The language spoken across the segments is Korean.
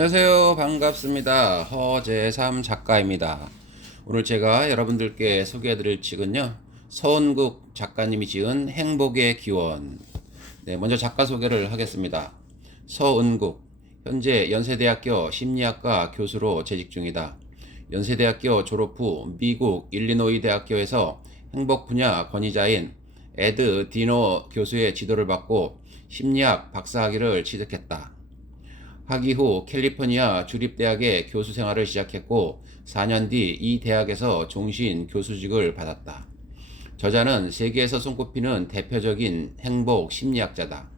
안녕하세요. 반갑습니다. 허재삼 작가입니다. 오늘 제가 여러분들께 소개해드릴 책은요, 서은국 작가님이 지은 행복의 기원. 네, 먼저 작가 소개를 하겠습니다. 서은국, 현재 연세대학교 심리학과 교수로 재직 중이다. 연세대학교 졸업 후 미국 일리노이 대학교에서 행복 분야 권위자인 에드 디너 교수의 지도를 받고 심리학 박사학위를 취득했다. 학위 후 캘리포니아 주립대학의 교수 생활을 시작했고 4년 뒤 이 대학에서 종신 교수직을 받았다. 저자는 세계에서 손꼽히는 대표적인 행복 심리학자다.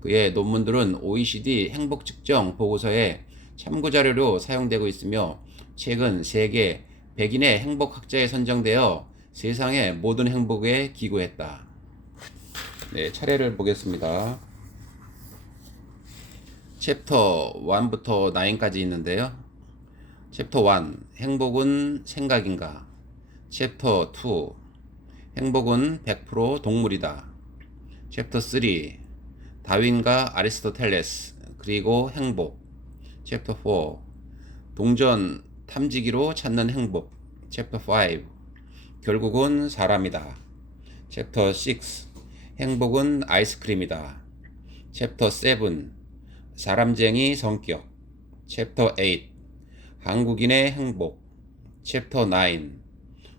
그의 논문들은 OECD 행복 측정 보고서에 참고 자료로 사용되고 있으며 최근 세계 100인의 행복학자에 선정되어 세상의 모든 행복에 기고했다. 네, 차례를 보겠습니다. 챕터 1부터 9까지 있는데요. 챕터 1, 행복은 생각인가? 챕터 2, 행복은 100% 동물이다. 챕터 3, 다윈과 아리스토텔레스, 그리고 행복. 챕터 4, 동전 탐지기로 찾는 행복. 챕터 5, 결국은 사람이다. 챕터 6, 행복은 아이스크림이다. 챕터 7, 사람쟁이 성격. 챕터 8, 한국인의 행복. 챕터 9,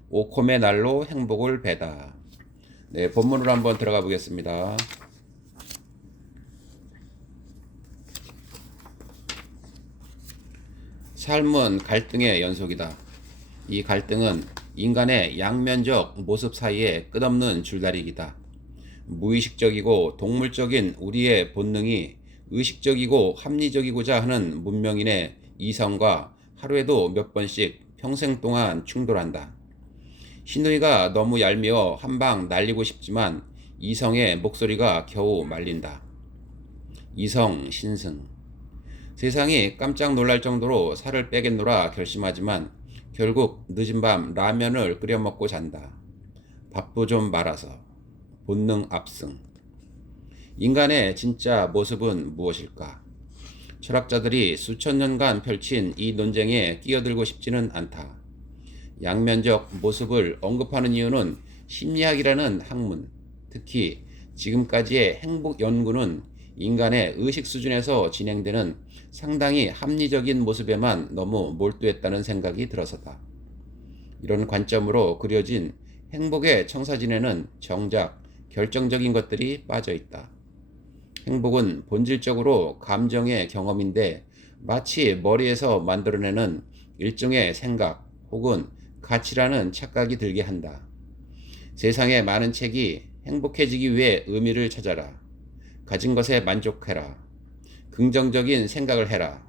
오콤의 날로 행복을 배다. 네, 본문으로 한번 들어가 보겠습니다. 삶은 갈등의 연속이다. 이 갈등은 인간의 양면적 모습 사이의 끝없는 줄다리기다. 무의식적이고 동물적인 우리의 본능이 의식적이고 합리적이고자 하는 문명인의 이성과 하루에도 몇 번씩 평생 동안 충돌한다. 신우이가 너무 얄미워 한 방 날리고 싶지만 이성의 목소리가 겨우 말린다. 이성 신승. 세상이 깜짝 놀랄 정도로 살을 빼겠노라 결심하지만 결국 늦은 밤 라면을 끓여 먹고 잔다. 밥도 좀 말아서. 본능 압승. 인간의 진짜 모습은 무엇일까? 철학자들이 수천 년간 펼친 이 논쟁에 끼어들고 싶지는 않다. 양면적 모습을 언급하는 이유는 심리학이라는 학문, 특히 지금까지의 행복 연구는 인간의 의식 수준에서 진행되는 상당히 합리적인 모습에만 너무 몰두했다는 생각이 들어서다. 이런 관점으로 그려진 행복의 청사진에는 정작 결정적인 것들이 빠져 있다. 행복은 본질적으로 감정의 경험인데 마치 머리에서 만들어내는 일종의 생각 혹은 가치라는 착각이 들게 한다. 세상의 많은 책이 행복해지기 위해 의미를 찾아라. 가진 것에 만족해라. 긍정적인 생각을 해라.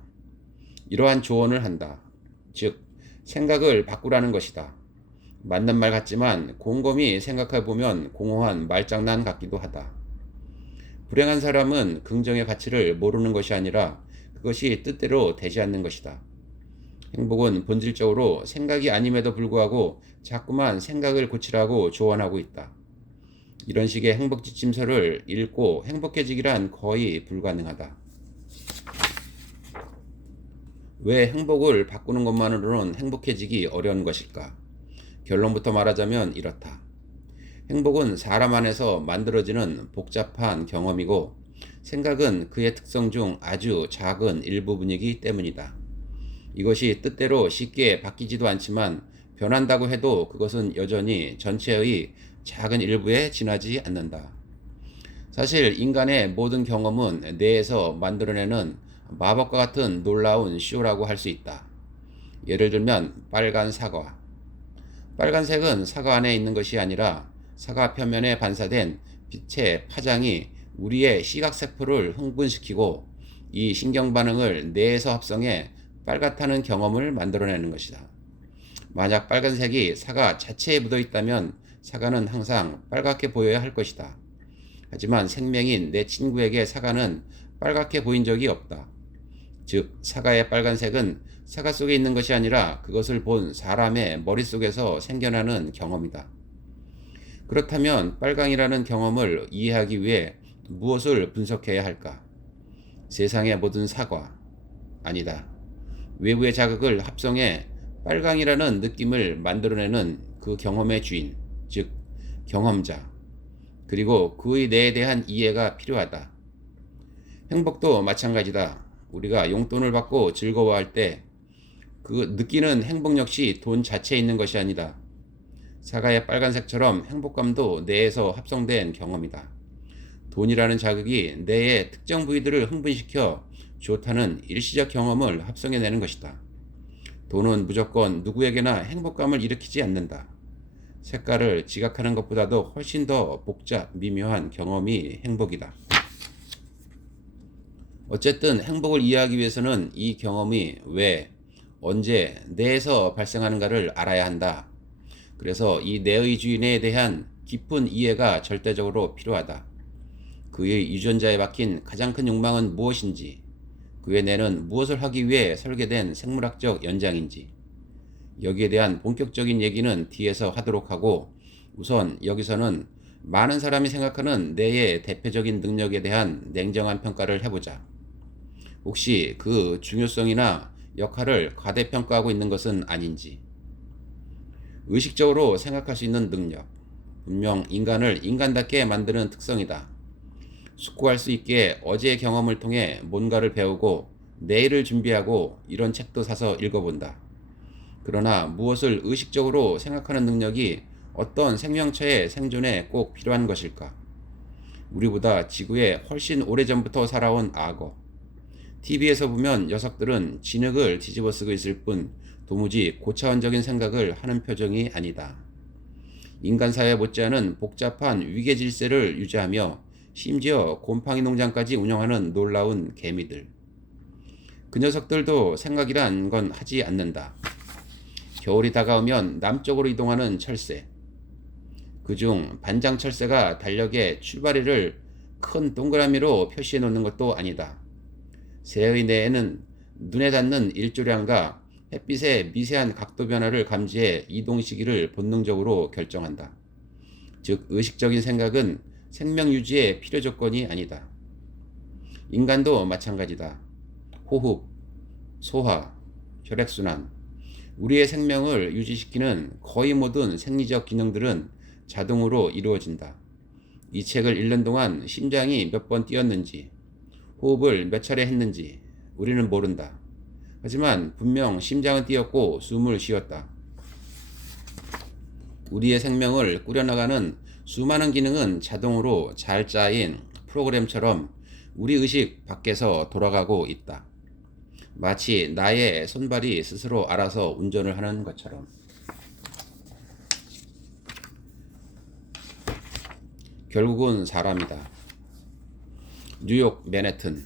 이러한 조언을 한다. 즉, 생각을 바꾸라는 것이다. 맞는 말 같지만 곰곰이 생각해보면 공허한 말장난 같기도 하다. 불행한 사람은 긍정의 가치를 모르는 것이 아니라 그것이 뜻대로 되지 않는 것이다. 행복은 본질적으로 생각이 아님에도 불구하고 자꾸만 생각을 고치라고 조언하고 있다. 이런 식의 행복 지침서를 읽고 행복해지기란 거의 불가능하다. 왜 행복을 바꾸는 것만으로는 행복해지기 어려운 것일까? 결론부터 말하자면 이렇다. 행복은 사람 안에서 만들어지는 복잡한 경험이고 생각은 그의 특성 중 아주 작은 일부분이기 때문이다. 이것이 뜻대로 쉽게 바뀌지도 않지만 변한다고 해도 그것은 여전히 전체의 작은 일부에 지나지 않는다. 사실 인간의 모든 경험은 뇌에서 만들어내는 마법과 같은 놀라운 쇼라고 할 수 있다. 예를 들면 빨간 사과. 빨간색은 사과 안에 있는 것이 아니라 사과 표면에 반사된 빛의 파장이 우리의 시각세포를 흥분시키고 이 신경반응을 뇌에서 합성해 빨갛다는 경험을 만들어내는 것이다. 만약 빨간색이 사과 자체에 묻어 있다면 사과는 항상 빨갛게 보여야 할 것이다. 하지만 생명인 내 친구에게 사과는 빨갛게 보인 적이 없다. 즉, 사과의 빨간색은 사과 속에 있는 것이 아니라 그것을 본 사람의 머릿속에서 생겨나는 경험이다. 그렇다면 빨강이라는 경험을 이해하기 위해 무엇을 분석해야 할까? 세상의 모든 사과, 아니다. 외부의 자극을 합성해 빨강이라는 느낌을 만들어내는 그 경험의 주인, 즉 경험자, 그리고 그의 내에 대한 이해가 필요하다. 행복도 마찬가지다. 우리가 용돈을 받고 즐거워할 때 그 느끼는 행복 역시 돈 자체에 있는 것이 아니다. 사과의 빨간색처럼 행복감도 뇌에서 합성된 경험이다. 돈이라는 자극이 뇌의 특정 부위들을 흥분시켜 좋다는 일시적 경험을 합성해내는 것이다. 돈은 무조건 누구에게나 행복감을 일으키지 않는다. 색깔을 지각하는 것보다도 훨씬 더 복잡, 미묘한 경험이 행복이다. 어쨌든 행복을 이해하기 위해서는 이 경험이 왜, 언제, 뇌에서 발생하는가를 알아야 한다. 그래서 이 뇌의 주인에 대한 깊은 이해가 절대적으로 필요하다. 그의 유전자에 박힌 가장 큰 욕망은 무엇인지, 그의 뇌는 무엇을 하기 위해 설계된 생물학적 연장인지, 여기에 대한 본격적인 얘기는 뒤에서 하도록 하고, 우선 여기서는 많은 사람이 생각하는 뇌의 대표적인 능력에 대한 냉정한 평가를 해보자. 혹시 그 중요성이나 역할을 과대평가하고 있는 것은 아닌지. 의식적으로 생각할 수 있는 능력. 분명 인간을 인간답게 만드는 특성이다. 숙고할 수 있게 어제의 경험을 통해 뭔가를 배우고 내일을 준비하고 이런 책도 사서 읽어본다. 그러나 무엇을 의식적으로 생각하는 능력이 어떤 생명체의 생존에 꼭 필요한 것일까? 우리보다 지구에 훨씬 오래전부터 살아온 악어. TV에서 보면 녀석들은 진흙을 뒤집어 쓰고 있을 뿐 도무지 고차원적인 생각을 하는 표정이 아니다. 인간 사회 못지않은 복잡한 위계 질서를 유지하며 심지어 곰팡이 농장까지 운영하는 놀라운 개미들. 그 녀석들도 생각이란 건 하지 않는다. 겨울이 다가오면 남쪽으로 이동하는 철새. 그중 반장 철새가 달력에 출발일을 큰 동그라미로 표시해 놓는 것도 아니다. 새의 뇌에는 눈에 닿는 일조량과 햇빛의 미세한 각도 변화를 감지해 이동 시기를 본능적으로 결정한다. 즉 의식적인 생각은 생명 유지의 필요 조건이 아니다. 인간도 마찬가지다. 호흡, 소화, 혈액순환, 우리의 생명을 유지시키는 거의 모든 생리적 기능들은 자동으로 이루어진다. 이 책을 읽는 동안 심장이 몇 번 뛰었는지, 호흡을 몇 차례 했는지 우리는 모른다. 하지만 분명 심장은 뛰었고 숨을 쉬었다. 우리의 생명을 꾸려나가는 수많은 기능은 자동으로 잘 짜인 프로그램처럼 우리 의식 밖에서 돌아가고 있다. 마치 나의 손발이 스스로 알아서 운전을 하는 것처럼. 결국은 사람이다. 뉴욕 맨해튼.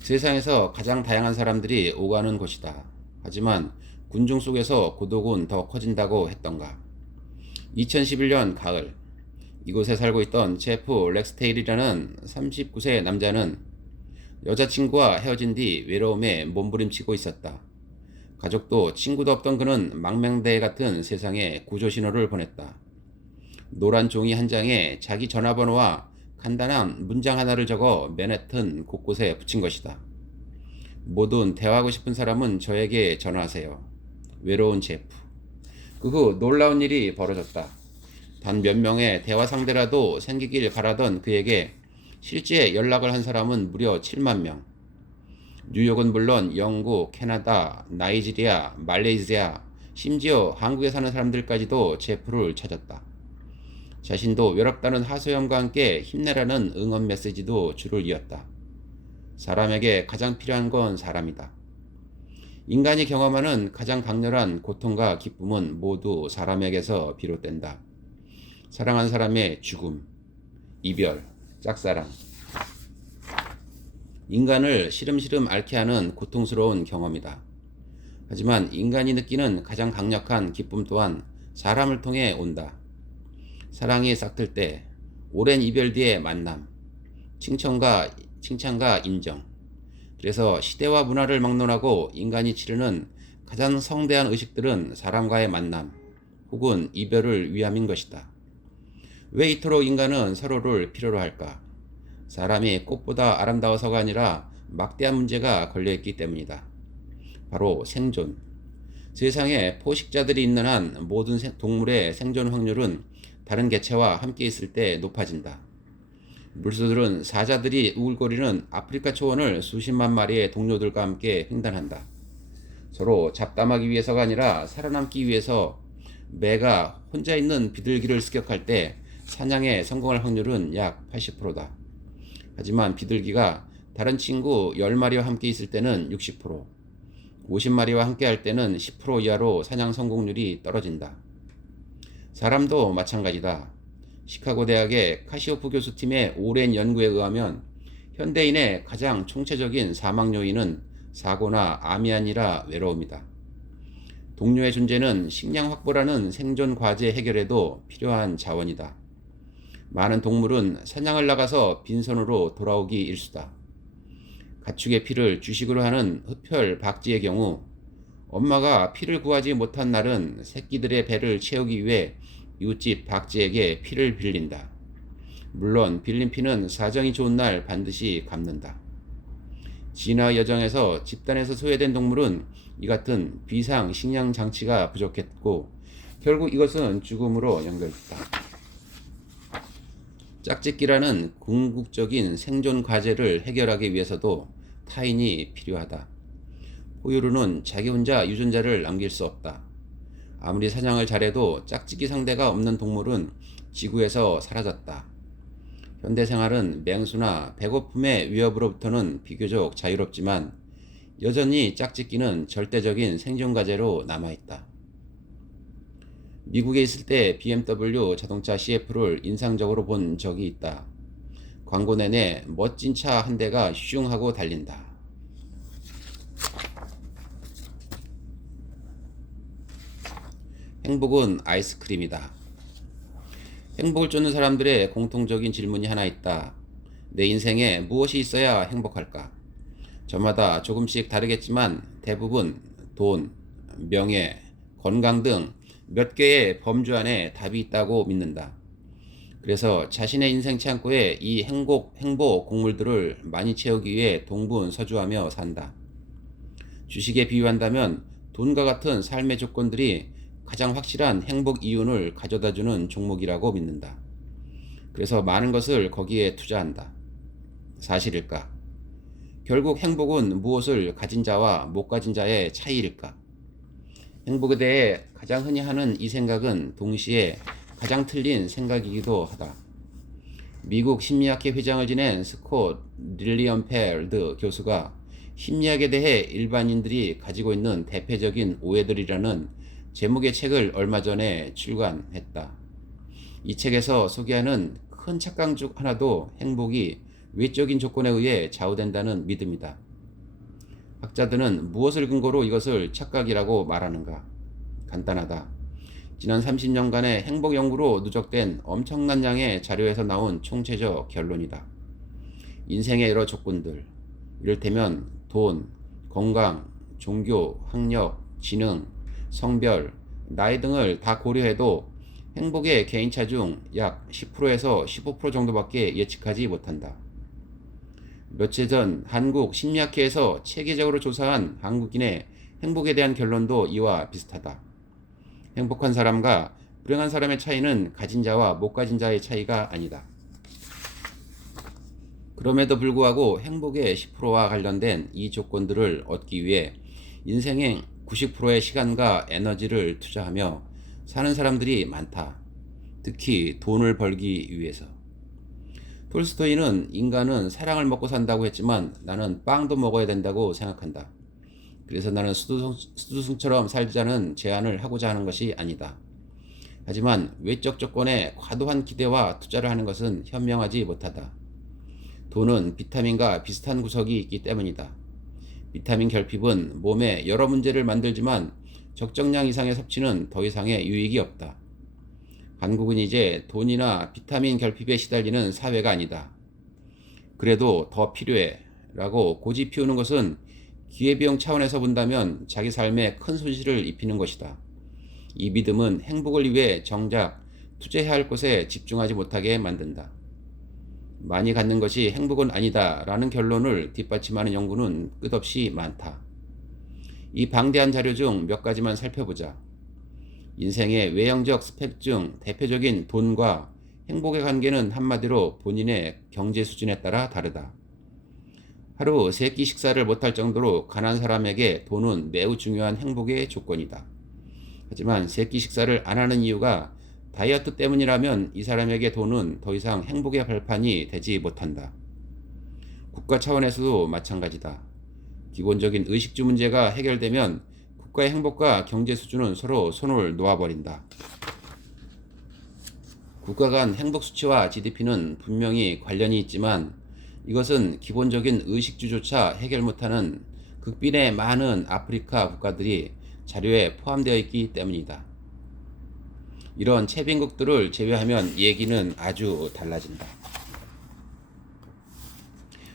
세상에서 가장 다양한 사람들이 오가는 곳이다. 하지만 군중 속에서 고독은 더 커진다고 했던가. 2011년 가을, 이곳에 살고 있던 제프 렉스테일이라는 39세 남자는 여자친구와 헤어진 뒤 외로움에 몸부림치고 있었다. 가족도 친구도 없던 그는 망명대 같은 세상에 구조신호를 보냈다. 노란 종이 한 장에 자기 전화번호와 간단한 문장 하나를 적어 맨해튼 곳곳에 붙인 것이다. 모든 대화하고 싶은 사람은 저에게 전화하세요. 외로운 제프. 그 후 놀라운 일이 벌어졌다. 단 몇 명의 대화 상대라도 생기길 바라던 그에게 실제 연락을 한 사람은 무려 7만 명. 뉴욕은 물론 영국, 캐나다, 나이지리아, 말레이시아, 심지어 한국에 사는 사람들까지도 제프를 찾았다. 자신도 외롭다는 하소연과 함께 힘내라는 응원 메시지도 줄을 이었다. 사람에게 가장 필요한 건 사람이다. 인간이 경험하는 가장 강렬한 고통과 기쁨은 모두 사람에게서 비롯된다. 사랑한 사람의 죽음, 이별, 짝사랑. 인간을 시름시름 앓게 하는 고통스러운 경험이다. 하지만 인간이 느끼는 가장 강력한 기쁨 또한 사람을 통해 온다. 사랑이 싹틀 때, 오랜 이별 뒤의 만남, 칭찬과 인정. 그래서 시대와 문화를 막론하고 인간이 치르는 가장 성대한 의식들은 사람과의 만남, 혹은 이별을 위함인 것이다. 왜 이토록 인간은 서로를 필요로 할까? 사람이 꽃보다 아름다워서가 아니라 막대한 문제가 걸려있기 때문이다. 바로 생존. 세상에 포식자들이 있는 한 모든 동물의 생존 확률은 다른 개체와 함께 있을 때 높아진다. 물소들은 사자들이 우글거리는 아프리카 초원을 수십만 마리의 동료들과 함께 횡단한다. 서로 잡담하기 위해서가 아니라 살아남기 위해서 매가 혼자 있는 비둘기를 습격할 때 사냥에 성공할 확률은 약 80%다. 하지만 비둘기가 다른 친구 10마리와 함께 있을 때는 60%, 50마리와 함께 할 때는 10% 이하로 사냥 성공률이 떨어진다. 사람도 마찬가지다. 시카고 대학의 카시오프 교수 팀의 오랜 연구에 의하면 현대인의 가장 총체적인 사망 요인은 사고나 암이 아니라 외로움이다. 동료의 존재는 식량 확보라는 생존 과제 해결에도 필요한 자원이다. 많은 동물은 사냥을 나가서 빈손으로 돌아오기 일수다. 가축의 피를 주식으로 하는 흡혈 박쥐의 경우 엄마가 피를 구하지 못한 날은 새끼들의 배를 채우기 위해 이웃집 박쥐에게 피를 빌린다. 물론 빌린 피는 사정이 좋은 날 반드시 갚는다. 진화 여정에서 집단에서 소외된 동물은 이 같은 비상 식량 장치가 부족했고 결국 이것은 죽음으로 연결됐다. 짝짓기라는 궁극적인 생존 과제를 해결하기 위해서도 타인이 필요하다. 포유류는 자기 혼자 유전자를 남길 수 없다. 아무리 사냥을 잘해도 짝짓기 상대가 없는 동물은 지구에서 사라졌다. 현대 생활은 맹수나 배고픔의 위협으로부터는 비교적 자유롭지만 여전히 짝짓기는 절대적인 생존 과제로 남아있다. 미국에 있을 때 BMW 자동차 CF를 인상적으로 본 적이 있다. 광고 내내 멋진 차 한 대가 슝 하고 달린다. 행복은 아이스크림이다. 행복을 쫓는 사람들의 공통적인 질문이 하나 있다. 내 인생에 무엇이 있어야 행복할까? 저마다 조금씩 다르겠지만 대부분 돈, 명예, 건강 등 몇 개의 범주 안에 답이 있다고 믿는다. 그래서 자신의 인생 창고에 이 행복 곡물들을 많이 채우기 위해 동분서주하며 산다. 주식에 비유한다면 돈과 같은 삶의 조건들이 가장 확실한 행복 이윤을 가져다주는 종목이라고 믿는다. 그래서 많은 것을 거기에 투자한다. 사실일까? 결국 행복은 무엇을 가진 자와 못 가진 자의 차이일까? 행복에 대해 가장 흔히 하는 이 생각은 동시에 가장 틀린 생각이기도 하다. 미국 심리학회 회장을 지낸 스콧 릴리언펠드 교수가 심리학에 대해 일반인들이 가지고 있는 대표적인 오해들이라는 제목의 책을 얼마 전에 출간했다. 이 책에서 소개하는 큰 착각 중 하나도 행복이 외적인 조건에 의해 좌우된다는 믿음이다. 학자들은 무엇을 근거로 이것을 착각이라고 말하는가? 간단하다. 지난 30년간의 행복 연구로 누적된 엄청난 양의 자료에서 나온 총체적 결론이다. 인생의 여러 조건들, 이를테면 돈, 건강, 종교, 학력, 지능, 성별, 나이 등을 다 고려해도 행복의 개인차 중 약 10%에서 15% 정도밖에 예측하지 못한다. 며칠 전 한국 심리학회에서 체계적으로 조사한 한국인의 행복에 대한 결론도 이와 비슷하다. 행복한 사람과 불행한 사람의 차이는 가진 자와 못 가진 자의 차이가 아니다. 그럼에도 불구하고 행복의 10%와 관련된 이 조건들을 얻기 위해 인생의 90%의 시간과 에너지를 투자하며 사는 사람들이 많다. 특히 돈을 벌기 위해서. 톨스토이는 인간은 사랑을 먹고 산다고 했지만 나는 빵도 먹어야 된다고 생각한다. 그래서 나는 수두승처럼 살자는 제안을 하고자 하는 것이 아니다. 하지만 외적 조건에 과도한 기대와 투자를 하는 것은 현명하지 못하다. 돈은 비타민과 비슷한 구석이 있기 때문이다. 비타민 결핍은 몸에 여러 문제를 만들지만 적정량 이상의 섭취는 더 이상의 유익이 없다. 한국은 이제 돈이나 비타민 결핍에 시달리는 사회가 아니다. 그래도 더 필요해 라고 고집 피우는 것은 기회비용 차원에서 본다면 자기 삶에 큰 손실을 입히는 것이다. 이 믿음은 행복을 위해 정작 투자해야 할 곳에 집중하지 못하게 만든다. 많이 갖는 것이 행복은 아니다 라는 결론을 뒷받침하는 연구는 끝없이 많다. 이 방대한 자료 중 몇 가지만 살펴보자. 인생의 외형적 스펙 중 대표적인 돈과 행복의 관계는 한마디로 본인의 경제 수준에 따라 다르다. 하루 3끼 식사를 못할 정도로 가난한 사람에게 돈은 매우 중요한 행복의 조건이다. 하지만 3끼 식사를 안 하는 이유가 다이어트 때문이라면 이 사람에게 돈은 더 이상 행복의 발판이 되지 못한다. 국가 차원에서도 마찬가지다. 기본적인 의식주 문제가 해결되면 국가의 행복과 경제 수준은 서로 손을 놓아버린다. 국가 간 행복 수치와 GDP는 분명히 관련이 있지만 이것은 기본적인 의식주조차 해결 못하는 극빈의 많은 아프리카 국가들이 자료에 포함되어 있기 때문이다. 이런 최빈국들을 제외하면 얘기는 아주 달라진다.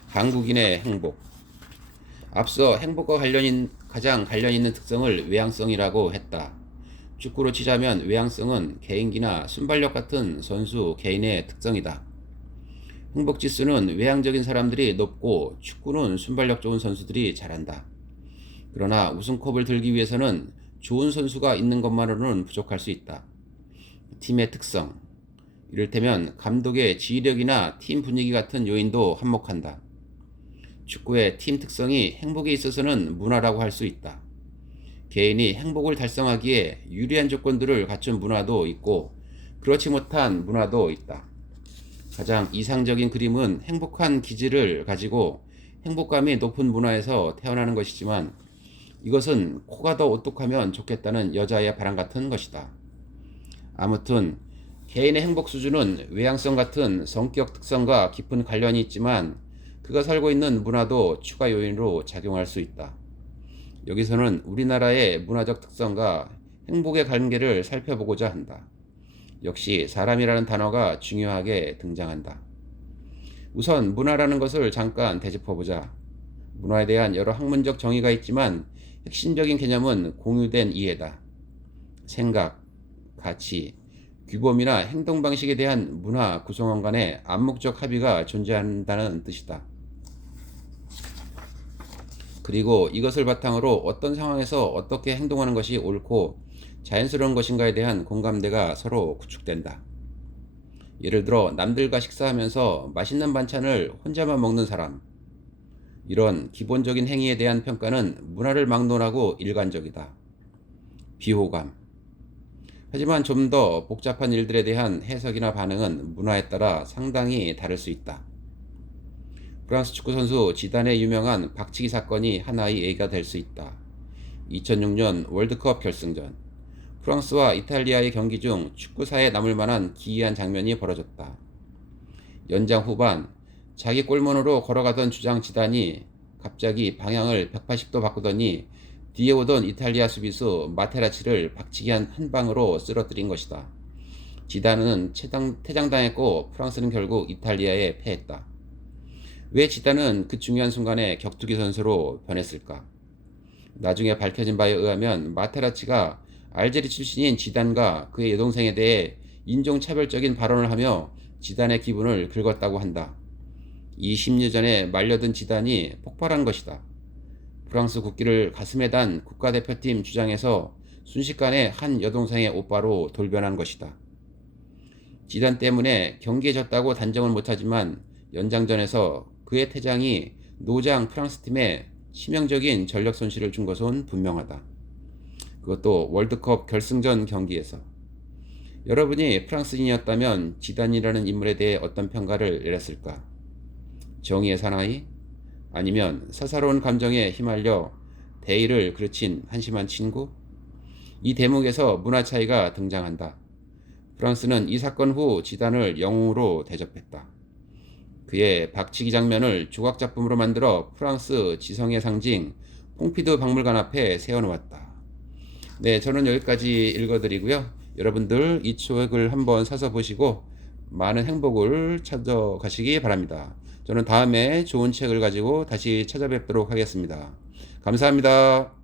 한국인의 행복. 앞서 행복과 가장 관련 있는 특성을 외향성이라고 했다. 축구로 치자면 외향성은 개인기나 순발력 같은 선수 개인의 특성이다. 행복 지수는 외향적인 사람들이 높고 축구는 순발력 좋은 선수들이 잘한다. 그러나 우승컵을 들기 위해서는 좋은 선수가 있는 것만으로는 부족할 수 있다. 팀의 특성, 이를테면 감독의 지휘력이나 팀 분위기 같은 요인도 한몫한다. 축구의 팀 특성이 행복에 있어서는 문화라고 할 수 있다. 개인이 행복을 달성하기에 유리한 조건들을 갖춘 문화도 있고 그렇지 못한 문화도 있다. 가장 이상적인 그림은 행복한 기질을 가지고 행복감이 높은 문화에서 태어나는 것이지만 이것은 코가 더 오똑하면 좋겠다는 여자의 바람 같은 것이다. 아무튼 개인의 행복 수준은 외향성 같은 성격 특성과 깊은 관련이 있지만 그가 살고 있는 문화도 추가 요인으로 작용할 수 있다. 여기서는 우리나라의 문화적 특성과 행복의 관계를 살펴보고자 한다. 역시 사람이라는 단어가 중요하게 등장한다. 우선 문화라는 것을 잠깐 되짚어보자. 문화에 대한 여러 학문적 정의가 있지만 핵심적인 개념은 공유된 이해다. 생각, 가치, 규범이나 행동 방식에 대한 문화 구성원 간의 암묵적 합의가 존재한다는 뜻이다. 그리고 이것을 바탕으로 어떤 상황에서 어떻게 행동하는 것이 옳고 자연스러운 것인가에 대한 공감대가 서로 구축된다. 예를 들어 남들과 식사하면서 맛있는 반찬을 혼자만 먹는 사람. 이런 기본적인 행위에 대한 평가는 문화를 막론하고 일관적이다. 비호감. 하지만 좀 더 복잡한 일들에 대한 해석이나 반응은 문화에 따라 상당히 다를 수 있다. 프랑스 축구 선수 지단의 유명한 박치기 사건이 하나의 예가 될 수 있다. 2006년 월드컵 결승전. 프랑스와 이탈리아의 경기 중 축구사에 남을 만한 기이한 장면이 벌어졌다. 연장 후반 자기 골문으로 걸어가던 주장 지단이 갑자기 방향을 180도 바꾸더니 뒤에 오던 이탈리아 수비수 마테라치를 박치기 한 방으로 쓰러뜨린 것이다. 지단은 퇴장당했고 프랑스는 결국 이탈리아에 패했다. 왜 지단은 그 중요한 순간에 격투기 선수로 변했을까? 나중에 밝혀진 바에 의하면 마테라치가 알제리 출신인 지단과 그의 여동생에 대해 인종차별적인 발언을 하며 지단의 기분을 긁었다고 한다. 이 심리전에 말려든 지단이 폭발한 것이다. 프랑스 국기를 가슴에 단 국가대표팀 주장에서 순식간에 한 여동생의 오빠로 돌변한 것이다. 지단 때문에 경기에 졌다고 단정을 못하지만 연장전에서 그의 퇴장이 노장 프랑스팀에 치명적인 전력 손실을 준 것은 분명하다. 그것도 월드컵 결승전 경기에서. 여러분이 프랑스인이었다면 지단이라는 인물에 대해 어떤 평가를 내렸을까? 정의의 사나이? 아니면 사사로운 감정에 휘말려 대의를 그르친 한심한 친구? 이 대목에서 문화 차이가 등장한다. 프랑스는 이 사건 후 지단을 영웅으로 대접했다. 그의 박치기 장면을 조각작품으로 만들어 프랑스 지성의 상징 퐁피두 박물관 앞에 세워놓았다. 네, 저는 여기까지 읽어드리고요. 여러분들 이 책을 한번 사서 보시고 많은 행복을 찾아가시기 바랍니다. 저는 다음에 좋은 책을 가지고 다시 찾아뵙도록 하겠습니다. 감사합니다.